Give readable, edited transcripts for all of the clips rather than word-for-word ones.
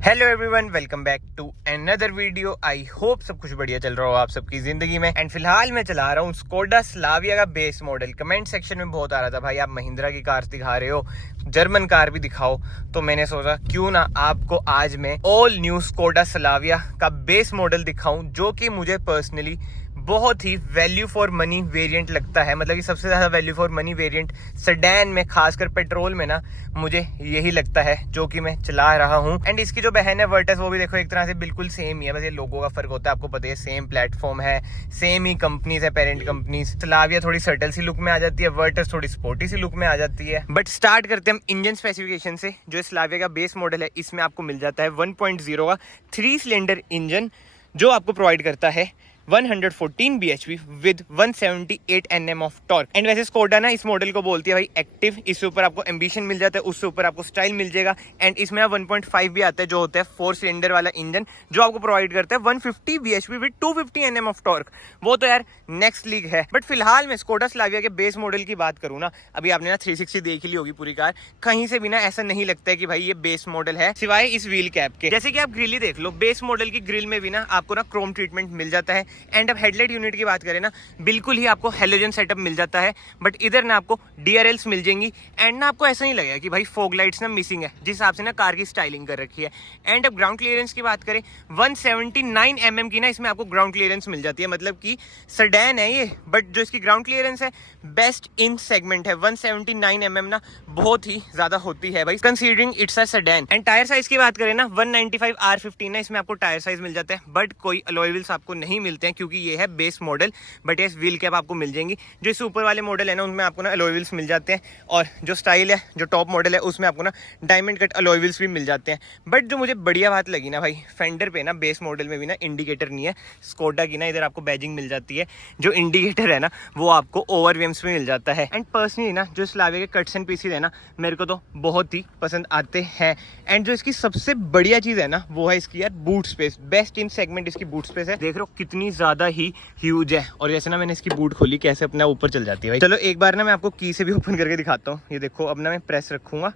Hello everyone, welcome back to another video. I hope सब कुछ बढ़िया चल रहा हो आप सबकी जिंदगी में। एंड फिलहाल मैं चला रहा हूँ स्कोडा स्लाविया का बेस मॉडल। कमेंट सेक्शन में बहुत आ रहा था, भाई आप महिंद्रा की कार दिखा रहे हो, जर्मन कार भी दिखाओ। तो मैंने सोचा क्यों ना आपको आज मैं ऑल न्यू स्कोडा स्लाविया का बेस मॉडल दिखाऊं, जो कि मुझे पर्सनली बहुत ही वैल्यू फॉर मनी वेरिएंट लगता है। मतलब कि सबसे ज्यादा value for money variant sedan में, खासकर पेट्रोल में ना, मुझे यही लगता है, जो कि मैं चला रहा हूँ। एंड इसकी जो बहन है वर्टस, वो भी देखो एक तरह से बिल्कुल सेम ही है, बस ये लोगों का फर्क होता है। आपको पता है सेम प्लेटफॉर्म है, सेम ही कंपनीज है, पेरेंट कंपनीज। स्लाविया थोड़ी सटल सी लुक में आ जाती है, वर्टस थोड़ी स्पोर्टी सी लुक में आ जाती है। बट स्टार्ट करते हैं हम इंजन स्पेसिफिकेशन से। जो स्लाविया का बेस मॉडल है, इसमें आपको मिल जाता है 1.0 का 3 सिलेंडर इंजन, जो आपको प्रोवाइड करता है 114 bhp with 178 Nm of torque. And वैसे स्कोडा ना इस मॉडल को बोलती है भाई एक्टिव। इसके ऊपर आपको एम्बिशन मिल जाता है, उससे ऊपर आपको स्टाइल मिल जाएगा। एंड इसमें 1.5 भी आता है, जो होता है 4 सिलेंडर वाला इंजन, जो आपको प्रोवाइड करता है 150 bhp with 250 Nm of torque. वो तो यार नेक्स्ट लीग है। बट फिलहाल मैं स्कोडा स्लाविया के बेस मॉडल की बात करूँ ना, अभी आपने ना 360 देख ली होगी पूरी कार, कहीं से भी ना ऐसा नहीं लगता है कि भाई ये बेस मॉडल है, सिवाय इस व्हील कैप के। जैसे कि आप ग्रिल ही देख लो, बेस मॉडल की ग्रिल में भी ना आपको ना क्रोम ट्रीटमेंट मिल जाता है। एंड अब हेडलाइट यूनिट की बात करें ना, बिल्कुल ही आपको हेलोजन सेटअप मिल जाता है। बट इधर ना आपको DRLs मिल जाएंगी। एंड ना आपको ऐसा नहीं लगेगा कि भाई फॉग लाइट्स ना मिसिंग है, जिस हिसाब से ना कार की स्टाइलिंग कर रखी है। एंड अब ग्राउंड क्लियरेंस की बात करें, 179 mm की ना इसमें आपको ग्राउंड क्लियरेंस मिल जाती है। मतलब कि सेडान है ये, बट जो इसकी ग्राउंड क्लियरेंस है बेस्ट इन सेगमेंट है। 179 mm ना बहुत ही ज्यादा होती है भाई, considering it's a sedan. And tyre size की बात करें ना, 195 R15 ना इसमें आपको टायर साइज मिल जाता है। बट कोई अलॉय व्हील्स आपको नहीं मिलते हैं, क्योंकि ये है बेस मॉडल। बट ये व्हील कैप आपको मिल जाएंगी। जो इस ऊपर वाले मॉडल है ना, उनमें आपको ना अलॉय व्हील्स मिल जाते हैं। और जो स्टाइल है, जो टॉप मॉडल है, उसमें आपको ना डायमंड कट अलॉय व्हील्स भी मिल जाते हैं। बट जो मुझे बढ़िया बात लगी ना भाई, फेंडर पे ना बेस मॉडल में भी ना इंडिकेटर नहीं है। स्कोडा की ना इधर आपको बैजिंग मिल जाती है। जो इंडिकेटर है ना, वो आपको ओवरवीएम्स में मिल जाता है। एंड पर्सनली ना जो स्लाविया के कट्स एंड पीसेस है ना, मेरे को तो बहुत ही पसंद आते हैं। एंड जो इसकी सबसे बढ़िया चीज है ना, वो है इसकी यार boot space. Best in segment इसकी बूट स्पेस है। देख रहे हो कितनी ज्यादा ही ह्यूज है। और जैसे ना मैंने इसकी बूट खोली, कैसे अपने ऊपर चल जाती है भाई। चलो एक बार ना मैं आपको की से भी ओपन करके दिखाता हूँ। ये देखो, अब ना मैं प्रेस रखूंगा,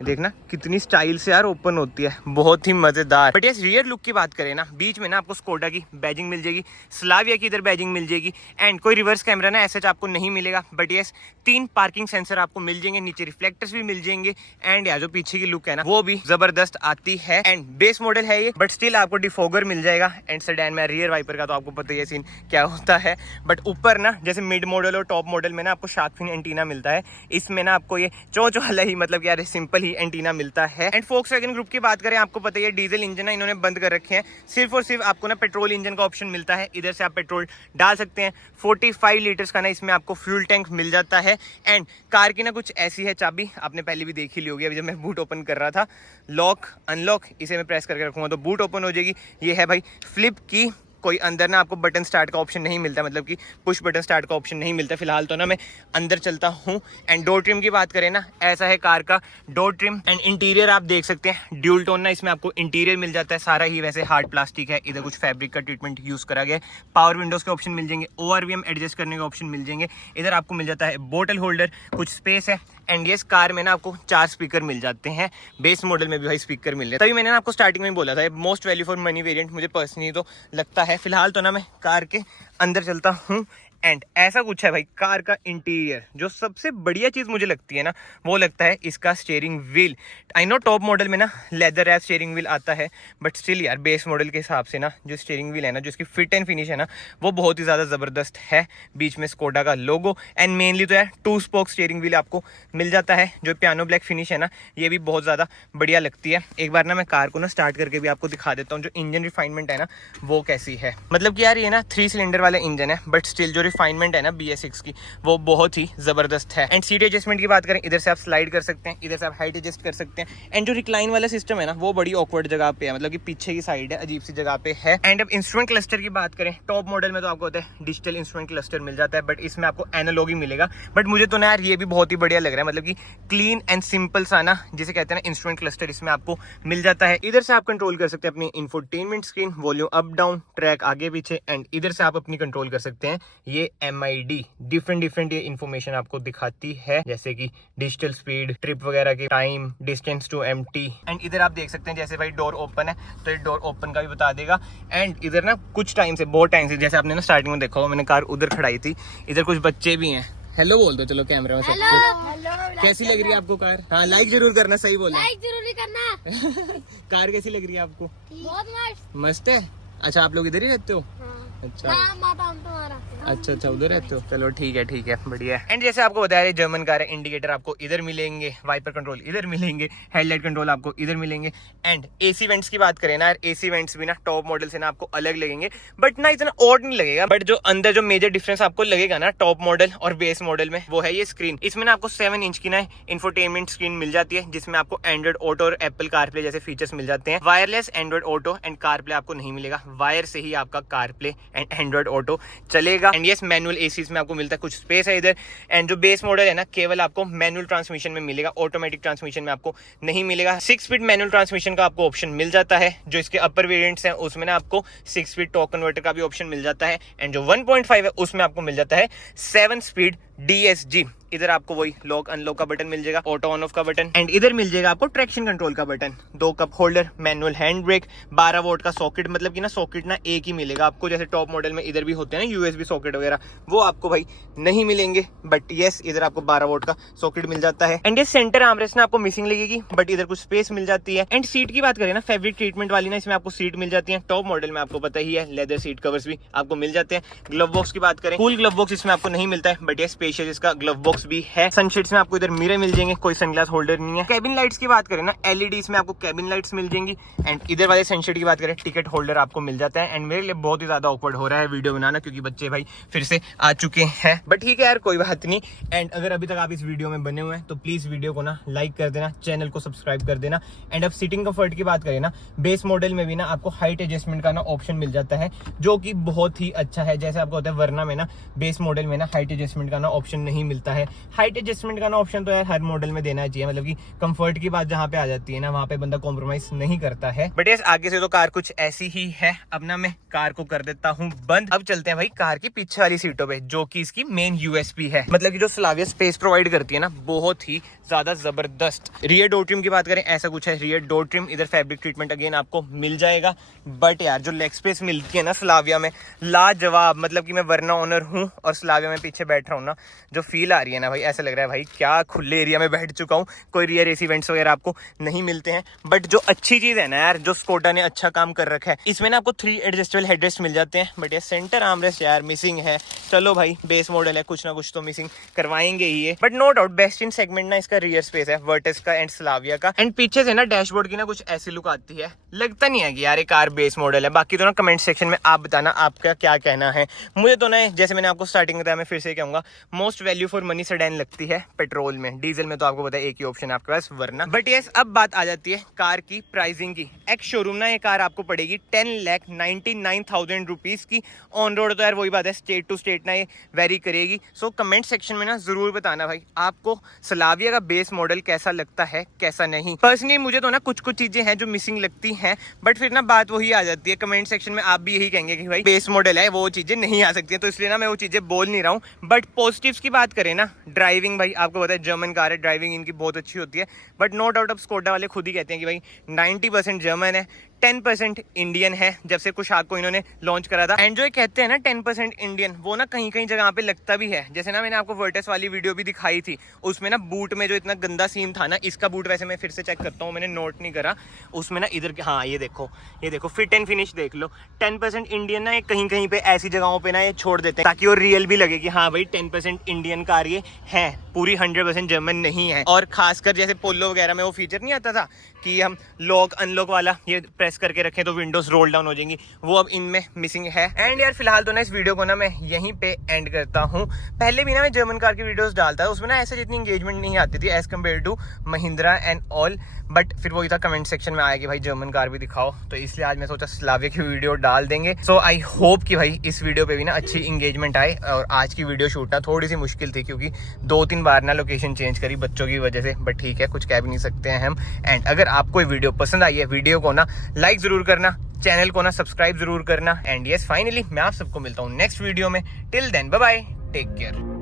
देखना कितनी स्टाइल से यार ओपन होती है, बहुत ही मजेदार। बट यस, रियर लुक की बात करें ना, बीच में ना आपको स्कोडा की बैजिंग मिल जाएगी, स्लाविया की इधर बैजिंग मिल जाएगी। एंड कोई रिवर्स कैमरा ना ऐसा आपको नहीं मिलेगा। बट यस, 3 पार्किंग सेंसर आपको मिल जाएंगे, नीचे रिफ्लेक्टर्स भी मिल जाएंगे। एंड यार जो पीछे की लुक है ना, वो भी जबरदस्त आती है। एंड बेस मॉडल है ये, बट स्टिल आपको डिफोगर मिल जाएगा। एंड सेडान में रियर वाइपर का तो आपको पता ही है सीन क्या होता है। बट ऊपर ना जैसे मिड मॉडल और टॉप मॉडल में ना आपको शार्क फिन एंटीना मिलता है, इसमें ना आपको ये चोच वाला ही, मतलब यार सिंपल ही एंटीना मिलता है। एंड फोक्सवैगन ग्रुप की बात करें, आपको पता है डीजल इंजन है, इन्होंने बंद कर रखे हैं। सिर्फ और सिर्फ आपको ना पेट्रोल इंजन का ऑप्शन मिलता है। इधर से आप पेट्रोल डाल सकते हैं। 45 लीटर्स का ना इसमें आपको फ्यूल टैंक मिल जाता है। एंड कार की ना कुछ ऐसी है चाबी, आपने पहले भी देखी ली होगी। अभी जब मैं बूट ओपन कर रहा था, लॉक अनलॉक, इसे मैं प्रेस करके रखूंगा तो बूट ओपन हो जाएगी। ये है भाई फ्लिप की। कोई अंदर ना आपको बटन स्टार्ट का ऑप्शन नहीं मिलता, मतलब कि पुश बटन स्टार्ट का ऑप्शन नहीं मिलता। फिलहाल तो ना मैं अंदर चलता हूँ। एंड डोर ट्रिम की बात करें ना, ऐसा है कार का डोर ट्रिम। एंड इंटीरियर आप देख सकते हैं ड्यूल टोन ना इसमें आपको इंटीरियर मिल जाता है। सारा ही वैसे हार्ड प्लास्टिक है, इधर कुछ फैब्रिक का ट्रीटमेंट यूज करा गया है। पावर विंडोज के ऑप्शन मिल जाएंगे, ORVM एडजस्ट करने के ऑप्शन मिल जाएंगे। इधर आपको मिल जाता है बोटल होल्डर, कुछ स्पेस है। एंड ये कार में ना आपको 4 स्पीकर मिल जाते हैं। बेस मॉडल में भी भाई स्पीकर मिल रहे हैं। तभी मैंने ना आपको स्टार्टिंग में बोला था, most value for money variant मुझे पर्सनली तो लगता है। फिलहाल तो ना मैं कार के अंदर चलता हूँ। एंड ऐसा कुछ है भाई कार का इंटीरियर। जो सबसे बढ़िया चीज मुझे लगती है ना, वो लगता है इसका steering wheel. I know top model में ना लेदर रैप स्टीयरिंग व्हील आता है, बट स्टिल यार बेस मॉडल के हिसाब से ना जो स्टीयरिंग व्हील है ना, जो इसकी फिट एंड फिनिश है ना, वो बहुत ही ज्यादा जबरदस्त है। बीच में स्कोडा का लोगो। एंड मेनली तो यार 2 स्पोक स्टीयरिंग व्हील आपको मिल जाता है। जो पियानो ब्लैक फिनिश है ना, ये भी बहुत ज्यादा बढ़िया लगती है। एक बार ना मैं कार को ना स्टार्ट करके भी आपको दिखा देता हूँ, जो इंजन रिफाइनमेंट है ना वो कैसी है। मतलब कि यार ये ना 3 सिलेंडर वाला इंजन है, बट स्टिल जो रिफाइनमेंट है ना BS6 की, वो बहुत ही जबरदस्त है। एंड सीट एडजस्टमेंट की बात करें, इधर से आप स्लाइड कर सकते हैं, इधर से आप हाइट एडजस्ट कर सकते हैं। एंड जो रिक्लाइन वाला सिस्टम है ना, वो बड़ी ऑकवर्ड जगह पे है, मतलब कि पीछे की साइड है, अजीब सी जगह पे है। एंड अब इंस्ट्रूमेंट क्लस्टर की बात करें, टॉप मॉडल में तो आपको होता है डिजिटल इंस्ट्रूमेंट क्लस्टर मिल जाता है, बट इसमें आपको एनालॉग ही मिलेगा। बट मुझे तो ना यार ये भी बहुत ही बढ़िया लग रहा है, मतलब कि क्लीन एंड सिंपल सा ना, जिसे कहते हैं ना इंस्ट्रूमेंट क्लस्टर, इसमें आपको मिल जाता है। इधर से आप कंट्रोल कर सकते हैं अपनी infotainment screen, volume up down, track आगे पीछे। एंड इधर से आप अपनी कंट्रोल कर सकते हैं ये AMID डिफरेंट ये इन्फॉर्मेशन आपको दिखाती है, जैसे कि डिजिटल स्पीड, ट्रिप वगैरह की time, distance to empty. And इधर आप देख सकते हैं जैसे भाई डोर ओपन है तो ये डोर ओपन का भी बता देगा। एंड इधर ना कुछ टाइम से, बहुत टाइम से, जैसे आपने ना स्टार्टिंग में देखा हो, मैंने कार उधर खड़ाई थी, इधर कुछ बच्चे भी हैं। हेलो बोल दो चलो कैमरे में सबको। कैसी लग रही है आपको कार? हाँ लाइक जरूर करना, सही बोला, लाइक जरूर करना। कार कैसी लग रही है आपको? बहुत मस्त। मस्त है। अच्छा आप लोग इधर ही रहते हो? हाँ। अच्छा अच्छा उधर रहते हो, चलो ठीक है बढ़िया। एंड जैसे आपको बताया जर्मन कार है, इंडिकेटर आपको इधर मिलेंगे, वाइपर कंट्रोल इधर मिलेंगे, हेडलाइट कंट्रोल आपको इधर मिलेंगे। एंड एसी वेंट्स की बात करें ना यार, एसी वेंट्स भी ना टॉप मॉडल से ना आपको अलग लगेंगे, बट ना इतना ऑड नहीं लगेगा। बट जो अंदर जो मेजर डिफरेंस आपको लगेगा ना टॉप मॉडल और बेस मॉडल में, वो है ये स्क्रीन। इसमें ना आपको 7 इंच की ना इंफोटेनमेंट स्क्रीन मिल जाती है, जिसमें आपको एंड्रॉइड ऑटो और एप्पल कारप्ले जैसे फीचर्स मिल जाते हैं। Wireless Android auto and CarPlay आपको नहीं मिलेगा, वायर से ही आपका कारप्ले एंड एंड्रॉइड ऑटो चलेगा। एंड यस मैनुअल एसीज में आपको मिलता है, कुछ स्पेस है इधर। एंड जो बेस मॉडल है ना, केवल आपको मैनुअल ट्रांसमिशन में मिलेगा, ऑटोमेटिक ट्रांसमिशन में आपको नहीं मिलेगा। 6 स्पीड मैनुअल ट्रांसमिशन का आपको ऑप्शन मिल जाता है। जो इसके अपर वेरिएंट्स हैं उसमें ना आपको 6 स्पीड टॉर्क कन्वर्टर का भी ऑप्शन मिल जाता है। एंड जो 1.5 है उसमें आपको मिल जाता है 7 स्पीड DSG। इधर आपको वही लॉक अनलॉक का बटन मिल जाएगा, ऑटो ऑन ऑफ का बटन। एंड इधर मिल जाएगा आपको ट्रैक्शन कंट्रोल का button, 2 cup holder, manual hand brake, 12 volt का सॉकेट। मतलब कि ना सॉकेट ना एक ही मिलेगा आपको, जैसे टॉप मॉडल में इधर भी होते हैं ना USB सॉकेट वगैरह, वो आपको भाई नहीं मिलेंगे। बट यस इधर आपको 12 वोल्ट का सॉकेट मिल जाता है। एंड ये सेंटर आर्मरेस्ट ना आपको मिसिंग लगेगी, बट इधर कुछ स्पेस मिल जाती है। एंड सीट की बात करें ना, फैब्रिक ट्रीटमेंट वाली ना इसमें आपको सीट मिल जाती है। टॉप मॉडल में आपको पता ही है लेदर सीट कवर्स भी आपको मिल जाते हैं। ग्लव बॉक्स की बात करें, फुल ग्लव बॉक्स इसमें आपको नहीं मिलता है, बट ये स्पेशियस इसका ग्लव बॉक्स भी है। सनशेड्स में आपको इधर मिरर मिल जाएंगे, कोई सनग्लास होल्डर नहीं है। कैबिन लाइट्स की बात करें ना, LEDs में आपको कैबिन लाइट्स मिल जाएंगी। एंड इधर वाले सनशेड की बात करें, टिकट होल्डर आपको मिल जाता है। एंड मेरे लिए बहुत ही ज्यादा ऑकवर्ड हो रहा है वीडियो बनाना, क्योंकि बच्चे भाई फिर से आ चुके हैं, बट ठीक है यार कोई बात नहीं। एंड अगर अभी तक आप इस वीडियो में बने हुए हैं तो प्लीज वीडियो को ना लाइक कर देना, चैनल को सब्सक्राइब कर देना। एंड अब सीटिंग कंफर्ट की बात करें ना, बेस मॉडल में भी ना आपको हाइट एडजस्टमेंट का ना ऑप्शन मिल जाता है, जो कि बहुत ही अच्छा है। जैसे आपको होता है वरना में ना बेस मॉडल में ना हाइट एडजस्टमेंट का ना ऑप्शन नहीं मिलता है। हाइट एडजस्टमेंट का ना ऑप्शन तो यार हर मॉडल में देना चाहिए, मतलब कि कंफर्ट की बात जहाँ पे आ जाती है ना, वहाँ पे बंदा कॉम्प्रोमाइज नहीं करता है। बट यस आगे से तो कार कुछ ऐसी ही है। अब ना मैं कार को कर देता हूँ बंद। अब चलते हैं भाई कार की पीछे वाली सीटों पे, जो कि इसकी मेन USP है। मतलब कि जो स्लाविया स्पेस प्रोवाइड करती है ना, बहुत ही ज्यादा जबरदस्त। रियर डोर ट्रिम की बात करें, ऐसा कुछ है रियर डोर ट्रिम। इधर फैब्रिक ट्रीटमेंट अगेन आपको मिल जाएगा। बट यार जो लेग स्पेस मिलती है ना स्लाविया में, लाजवाब। मतलब कि मैं वरना ओनर हूँ और स्लाविया में पीछे बैठ रहा हूँ ना, जो फील आ रही है ना भाई, ऐसा लग रहा है भाई क्या खुले एरिया में बैठ चुका हूँ। कोई रियर एसी वेंट्स वगैरह आपको नहीं मिलते हैं। बट जो अच्छी चीज है ना यार, जो स्कोडा ने अच्छा काम कर रखा है, इसमें ना आपको 3 एडजस्टेबल हेडरेस्ट मिल जाते हैं। बट ये सेंटर आर्मरेस्ट यार मिसिंग है। चलो भाई बेस मॉडल है, कुछ ना कुछ तो मिसिंग करवाएंगे ही ये। But no doubt best in segment no इसका रियर स्पेस है, वर्टेक्स का एंड स्लाविया का। एंड पीछे से ना डैशबोर्ड की ना कुछ ऐसी लुक आती है, लगता नहीं है कि यार ये कार बेस मॉडल है। बाकी तो ना कमेंट सेक्शन में आप बताना आपका क्या कहना है। मुझे तो ना जैसे मैंने आपको स्टार्टिंग में बताया, मैं फिर से कहूंगा, most value for money sedan लगती है पेट्रोल में। डीजल में तो आपको पता है एक ही ऑप्शन है आपके पास वरना। बट यस अब बात आ जाती है कार की प्राइसिंग की। एक्स शोरूम ना ये कार आपको पड़ेगी 10,99,000 रुपीज की। ऑन रोड तो यार वही बात है, स्टेट टू स्टेट ना ये वेरी करेगी। सो कमेंट सेक्शन में ना जरूर बताना भाई आपको स्लाविया का बेस मॉडल कैसा लगता है कैसा नहीं। पर्सनली मुझे तो ना कुछ चीजें हैं जो मिसिंग लगती हैं, बट फिर ना बात वही आ जाती है, कमेंट सेक्शन में आप भी यही कहेंगे कि भाई बेस मॉडल है वो चीजें नहीं आ सकती हैं, तो इसलिए ना मैं वो चीजें बोल नहीं रहा हूँ। बट पॉजिटिव्स की बात करें ना, ड्राइविंग भाई आपको पता है जर्मन कार है, ड्राइविंग इनकी बहुत अच्छी होती है। बट नो डाउट अब स्कोडा वाले खुद ही कहते हैं कि भाई 90% जर्मन है, 10% इंडियन है, जब से कुशाक को इन्होंने लॉन्च करा था। एंड जो कहते हैं ना 10% इंडियन, वो ना कहीं कहीं जगह पे लगता भी है। जैसे ना मैंने आपको वर्टेक्स वाली वीडियो भी दिखाई थी, उसमें ना बूट में जो इतना गंदा सीन था ना, इसका बूट वैसे मैं फिर से चेक करता हूँ, मैंने नोट नहीं करा उसमें ना इधर, हाँ ये देखो फिट एंड फिनिश देख लो। 10% इंडियन ना कहीं कहीं पे ऐसी जगहों पे ना ये छोड़ देते हैं, ताकि वो रियल भी लगे कि हाँ भाई 10% इंडियन कार ये है, पूरी 100% जर्मन नहीं है। और खासकर जैसे पोलो वगैरह में वो फीचर नहीं आता था कि हम लॉक अनलॉक वाला ये प्रेस करके रखें तो विंडोज रोल डाउन हो जाएंगी, वो अब इनमें मिसिंग है। एंड यार फिलहाल तो ना इस वीडियो को ना मैं यहीं पे एंड करता हूँ। पहले भी ना मैं जर्मन कार की वीडियोस डालता था, उसमें ना ऐसे जितनी एंगेजमेंट नहीं आती थी as compared to Mahindra and all. But फिर वही था, कमेंट सेक्शन में आया कि भाई जर्मन कार भी दिखाओ, तो इसलिए आज मैं सोचा स्लाविया की वीडियो डाल देंगे। सो आई होप कि भाई इस वीडियो पे भी ना अच्छी इंगेजमेंट आए। और आज की वीडियो शूट ना थोड़ी सी मुश्किल थी, क्योंकि 2-3 बार ना लोकेशन चेंज करी बच्चों की वजह से, बट ठीक है कुछ कह भी नहीं सकते हैं हम। एंड अगर आपको वीडियो पसंद आई है, वीडियो को ना लाइक जरूर करना, चैनल को ना सब्सक्राइब जरूर करना। एंड यस फाइनली मैं आप सबको मिलता हूँ नेक्स्ट वीडियो में। Till then bye bye, take care.